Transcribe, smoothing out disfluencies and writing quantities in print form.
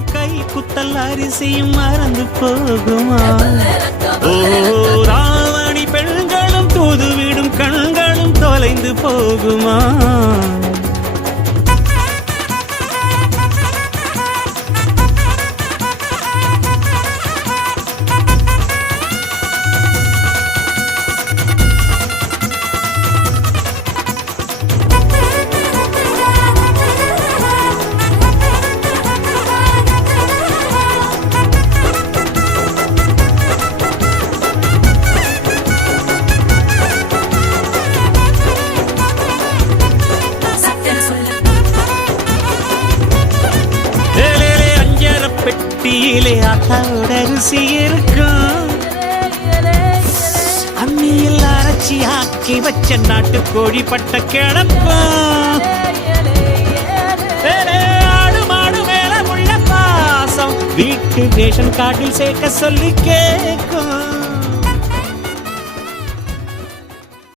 கை குத்தல் அரிசியும் மறந்து போகுமா? ஓ ராவணி பெண்களும் தூதுவிடும் கண்களும் தொலைந்து போகுமா? பெட்டியிலே ஆத்தாவோட ருசி இருக்கும். அம்மியில் அரைச்சி ஆக்கி வச்ச நாட்டு கோழி பட்ட கிடப்போம். ஆடு மாடு மேல உள்ள பாசம் வீட்டு ரேஷன் கார்டில் சேர்க்க சொல்லி கேட்கும்.